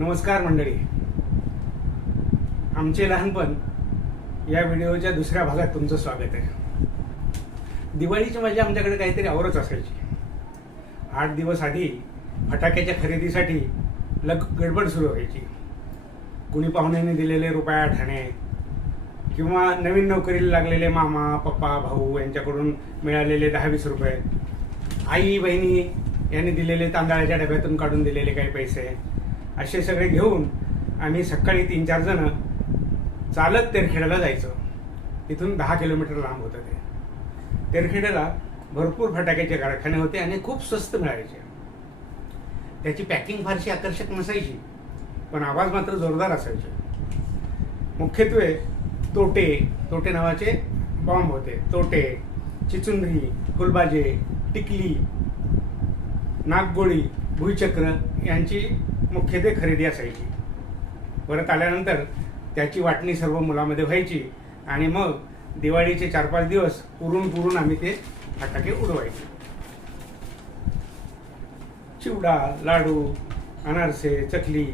नमस्कार मंडळी. आमचे लहानपण या व्हिडिओच्या दुसऱ्या भागात तुमचं स्वागत आहे. दिवाळीची मजा आमच्याकडे काहीतरी आवरच असायची. आठ दिवस आधी फटाक्याच्या खरेदीसाठी लग गडबड सुरू व्हायची. कुणी पाहुण्यांनी दिलेले रुपया ठाणे किंवा नवीन नोकरीला लागलेले मामा पप्पा भाऊ यांच्याकडून मिळालेले दहा वीस रुपये. आई बहिणी यांनी दिलेले तांदळाच्या डब्यातून काढून दिलेले काही पैसे. असे सगळे घेऊन आम्ही सकाळी तीन चार जण चालत तेरखेड्याला जायचो. तिथून दहा किलोमीटर लांब होतं ते. तेरखेड्याला भरपूर फटाक्याचे कारखाने होते आणि खूप स्वस्त मिळायचे. त्याची पॅकिंग फारशी आकर्षक नसायची पण आवाज मात्र जोरदार असायचे. मुख्यत्वे तोटे तोटे नावाचे बॉम्ब होते. तोटे चिचुंदरी फुलबाजे टिकली नागगोळी भुईचक्र यांची मुख्यत्वे खरेदी असायची. परत आल्यानंतर त्याची वाटणी सर्व मुलामध्ये व्हायची आणि मग दिवाळीचे चार पाच दिवस पुरून पुरून आम्ही ते फटाके उडवायचे. चिवडा लाडू अनारसे चकली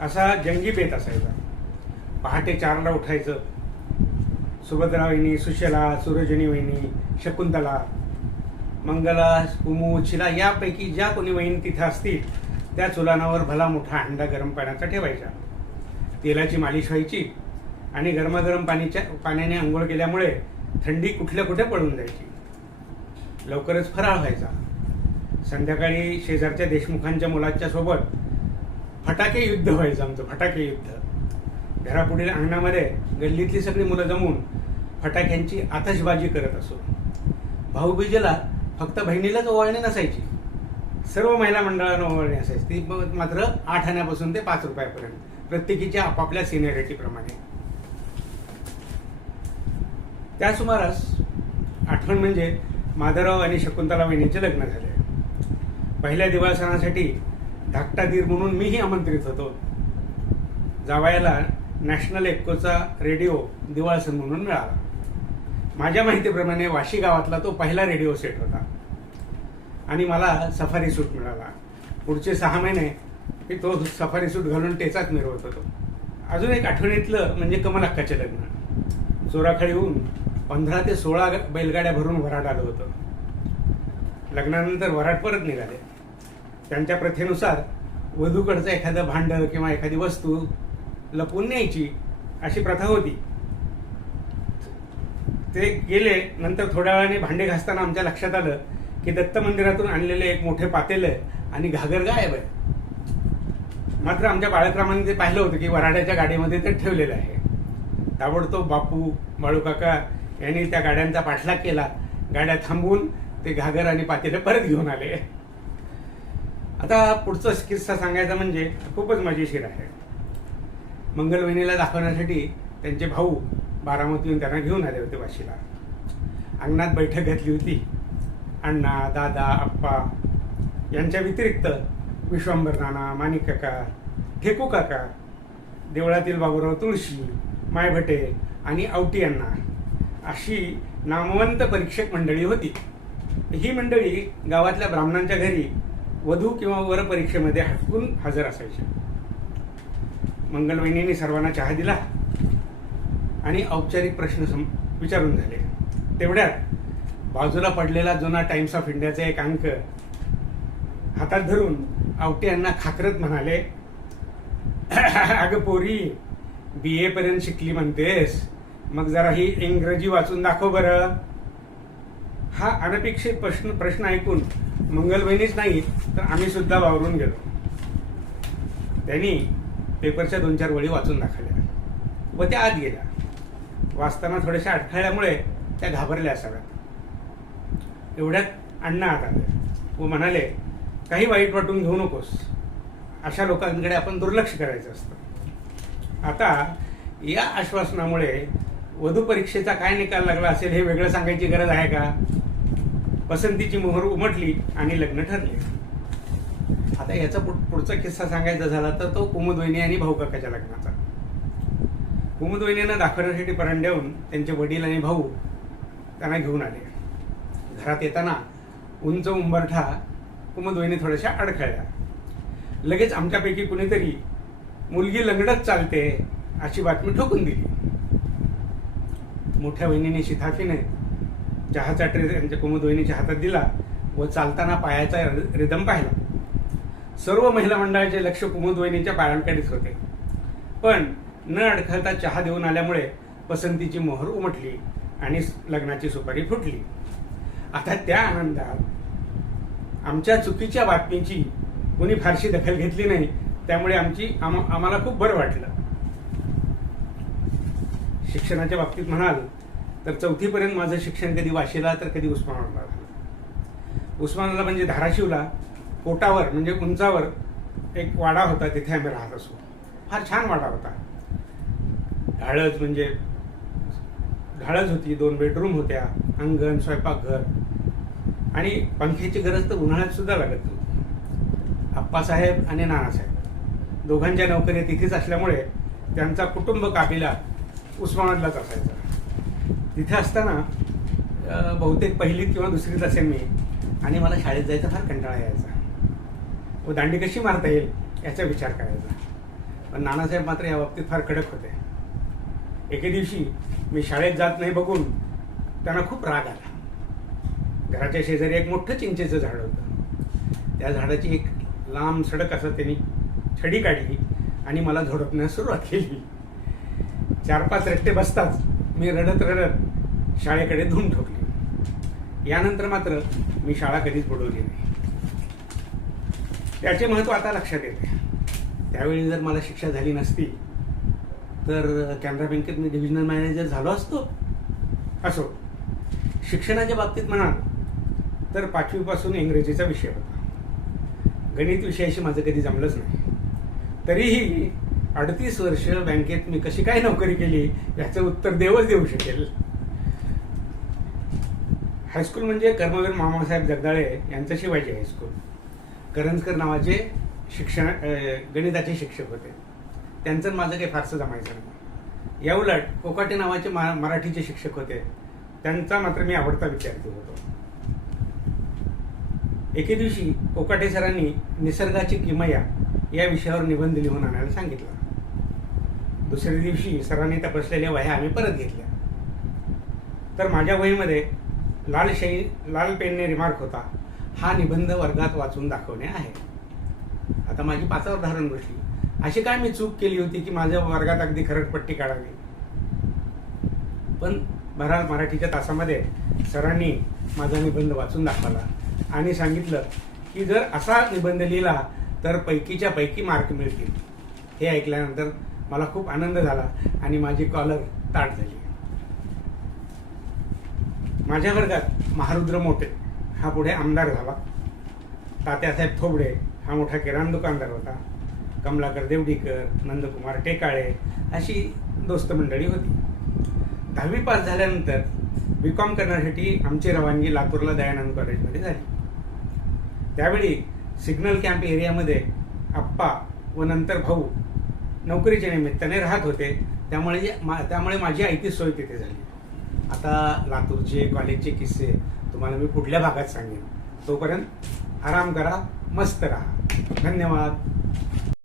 असा जंगी बेत असायचा. पहाटे चारला उठायचं. सुभद्रा वहिनी सुशला सुरोजनी वहिनी शकुंतला मंगला कुमू शिला यापैकी ज्या कोणी वहिनी तिथं असतील त्या चुलानावर भला मोठा हंडा गरम पाण्याचा ठेवायचा. तेलाची मालिश व्हायची आणि गरमागरम पाणीच्या पाण्याने आंघोळ केल्यामुळे थंडी कुठल्या कुठे पडून जायची. लवकरच फराळ व्हायचा. संध्याकाळी शेजारच्या देशमुखांच्या मुलाच्या सोबत फटाके युद्ध व्हायचं आमचं फटाके युद्ध. घरापुढील अंगणामध्ये गल्लीतली सगळी मुलं जमून फटाक्यांची आतषबाजी करत असो. भाऊबीजेला फक्त बहिणीलाच ओवाळणी नसायची. सर्व महिला मंडळानं ओवाळणी असायची. ती मात्र आठ आण्यापासून ते पाच रुपयापर्यंत. प्रत्येकीच्या आपापल्या सिनियरिटीप्रमाणे त्या सुमारास आठवण म्हणजे माधवराव आणि शकुंतला वहिनीचे लग्न झाले. पहिल्या दिवाळ सणासाठी धाकटा दीर म्हणून मीही आमंत्रित होतो. जावयाला नॅशनल एकोचा रेडिओ दिवाळसण म्हणून मिळाला. माझ्या माहितीप्रमाणे वाशी गावातला तो पहिला रेडिओ सेट होता. आणि मला सफारी सूट मिळाला. पुढचे सहा महिने मी तो सफारी सूट घालून टेचाच मिरवत होतो. अजून एक आठवणीतलं म्हणजे कमल अक्काचे लग्न. चोराखळी होऊन पंधरा ते सोळा बैलगाड्या भरून वराड आलं होतं. लग्नानंतर वराड परत निघाले. त्यांच्या प्रथेनुसार वधूकडचं एखादं भांड किंवा एखादी वस्तू लपवून न्यायची अशी प्रथा होती. ते गेले नंतर थोड्या वेळाने भांडे घासताना आमच्या लक्षात आलं की दत्त मंदिरातून आणलेले एक मोठे पातेले आणि घागर गायब आहे. मात्र आमच्या बाळक्रमाने ते पाहिलं होतं की वराड्याच्या गाडीमध्ये ते ठेवलेलं आहे. ताबडतोब बापू बाळूकाका यांनी त्या गाड्यांचा पाठलाग केला. गाड्या थांबवून ते घागर आणि पातेले परत घेऊन आले. आता पुढचा किस्सा सांगायचा म्हणजे खूपच मजेशीर आहे. मंगलवेणीला दाखवण्यासाठी त्यांचे भाऊ बारामतीहून त्यांना घेऊन आले होते वाशीला. अंगणात बैठक घेतली होती. अण्णा दादा आप्पा यांच्या व्यतिरिक्त विश्वंभर नाना माणिक काका ठेकू काका देवळातील बाबूराव तुळशी मायभटे आणि आवटी यांना अशी नामवंत परीक्षक मंडळी होती. ही मंडळी गावातल्या ब्राह्मणांच्या घरी वधू किंवा वर परीक्षेमध्ये हटकून हजर असायची मंगलवहिनींनी सर्वांना चहा दिला आणि औपचारिक प्रश्न सम- विचारून झाले. तेवढ्यात बाजूला पडलेला जुना टाइम्स ऑफ इंडियाचा एक अंक हातात धरून आवटे यांना खाकरत म्हणाले अगं पोरी बी ए पर्यंत शिकली म्हणतेस. मग जरा ही इंग्रजी वाचून दाखव बरं. हा अनपेक्षित प्रश्न प्रश्न ऐकून मंगलबहिणीच नाही तर आम्ही सुद्धा वावरून गेलो. त्यांनी पेपरच्या दोन चार वळी वाचून दाखवल्या व त्या आत गेल्या. वाचताना थोड्याशा अडथळ्यामुळे त्या घाबरल्या असाव्यात एवढ्यात अण्णा आत आले व म्हणाले काही वाईट वाटून घेऊ नकोस. अशा लोकांकडे आपण दुर्लक्ष करायचं असतं. आता या आश्वासनामुळे वधू परीक्षेचा काय निकाल लागला असेल हे वेगळं सांगायची गरज आहे का? पसंतीची मोहर उमटली आणि लग्न ठरले. आता याचा पुढचा किस्सा सांगायचा झाला तर तो कुमुदवहिनी आणि भाऊ काकाच्या लग्नाचा. कुमुदवहिनींना दाखवण्यासाठी देऊन त्यांचे वडील आणि भाऊ त्यांना घेऊन आले. घरात येताना उंच उंबरठा कुमुदवहिनी थोड्याशा अडखळल्या. लगेच आमच्यापैकी कुणीतरी मुलगी लंगडत चालते अशी बातमी ठोकून दिली. मोठ्या वहिनीने शिथाफीने चहाचा ट्रे म्हणजे त्यांच्या कुमुदवहिनीच्या हातात दिला व चालताना पायाचा रिदम पाहिला. सर्व महिला मंडळाचे लक्ष कुमुदवहिनीच्या पायांकडेच होते. पण न अडखळता चहा देऊन आल्यामुळे पसंतीची मोहर उमटली आणि लग्नाची सुपारी फुटली. आता त्या आनंदात आमच्या चुकीच्या बातमीची कोणी फारशी दखल घेतली नाही त्यामुळे आमची आम- आम्हाला खूप बरं वाटलं. शिक्षणाच्या बाबतीत म्हणाल तर चौथीपर्यंत माझं शिक्षण कधी वाशीला तर कधी उस्मानाबादला झालं. उस्मानाला म्हणजे धाराशिवला कोटावर म्हणजे उंचावर एक वाडा होता तिथे आम्ही राहत असो. फार छान वाडा होता. ढाळज म्हणजे ढाळज होती दोन बेडरूम होत्या अंगण स्वयंपाकघर. आणि पंख्याची गरज तर उन्हाळ्यात सुद्धा लागत नव्हती आप्पासाहेब आणि नानासाहेब. दोघांच्या नोकऱ्या तिथेच असल्यामुळे त्यांचा कुटुंब काबिला उस्मानाबादलाच असायचा. तिथे असताना बहुतेक पहिलीत किंवा दुसरीत असेल मी आणि मला शाळेत जायचा फार कंटाळा यायचा. व दांडी कशी मारता येईल याचा विचार करायचा. पण नानासाहेब मात्र या बाबतीत फार कडक होते. एके दिवशी मी शाळेत जात नाही बघून त्यांना खूप राग आला. घराच्या शेजारी एक मोठं चिंचेचं झाड होतं. त्या झाडाची एक लांब सडक असं त्यांनी छडी काढली आणि मला झोडपण्यास सुरुवात केली. चार पाच रट्टे बसताच मी रडत रडत शाळेकडे धूम ठोकली. यानंतर मात्र मी शाळा कधीच बुडवली नाही. त्याचे महत्त्व आता लक्षात येते. त्यावेळी जर मला शिक्षा झाली नसती तर कॅनरा बँकेत मी डिव्हिजनल मॅनेजर झालो असतो. असो शिक्षणाच्या बाबतीत म्हणा तर पाचवीपासून इंग्रजीचा विषय होता. गणित विषयाशी माझं कधी जमलंच नाही. तरीही अडतीस वर्ष बँकेत मी कशी काय नोकरी केली याचं उत्तर देवच देऊ शकेल. हायस्कूल म्हणजे कर्मवीर मामासाहेब जगदाळे यांचं शिवाजी हायस्कूल करंजकर नावाचे शिक्षण गणिताचे शिक्षक होते. त्यांचं माझं काही फारसं जमायचं नाही. या उलट कोकाटे नावाचे मा- मराठीचे शिक्षक होते. त्यांचा मात्र मी आवडता विद्यार्थी होतो. एके दिवशी कोकाटे सरांनी निसर्गाची किमया या विषयावर निबंध लिहून आणायला सांगितलं. दुसऱ्या दिवशी सरांनी तपासलेल्या वह्या आम्ही परत घेतल्या. तर माझ्या वहीमध्ये लाल शाई लाल पेनने रिमार्क होता हा निबंध वर्गात वाचून दाखवणे आहे. आता माझी पाचावर धारण बसली. अशी काय मी चूक केली होती की माझ्या वर्गात अगदी खरडपट्टी काढावी? पण बराल मराठीच्या तासामध्ये सरांनी माझा निबंध वाचून दाखवला आणि सांगितलं की जर असा निबंध लिहिला तर पैकीच्या पैकी मार्क मिळतील. हे ऐकल्यानंतर मला खूप आनंद झाला आणि माझी कॉलर ताट झाली. माझ्या वर्गात महारुद्र मोठे हा पुढे आमदार झाला. तात्यासाहेब थोबडे हा मोठा किराणा दुकानदार होता. कमलाकर देवडीकर नंदकुमार टेकाळे अशी दोस्त मंडळी होती. दहावी पास झाल्यानंतर बी कॉम करण्यासाठी आमची रवानगी लातूरला दयानंद कॉलेजमध्ये झाली. त्यावेळी सिग्नल कॅम्प एरियामध्ये आप्पा व नंतर भाऊ नोकरीच्या निमित्ताने राहत होते. त्यामुळे मा- त्यामुळे माझी आयती सोय तिथे झाली. आता लातूरचे कॉलेजचे किस्से तुम्हाला मी पुढल्या भागात सांगेन. तोपर्यंत आराम करा मस्त राहा. धन्यवाद.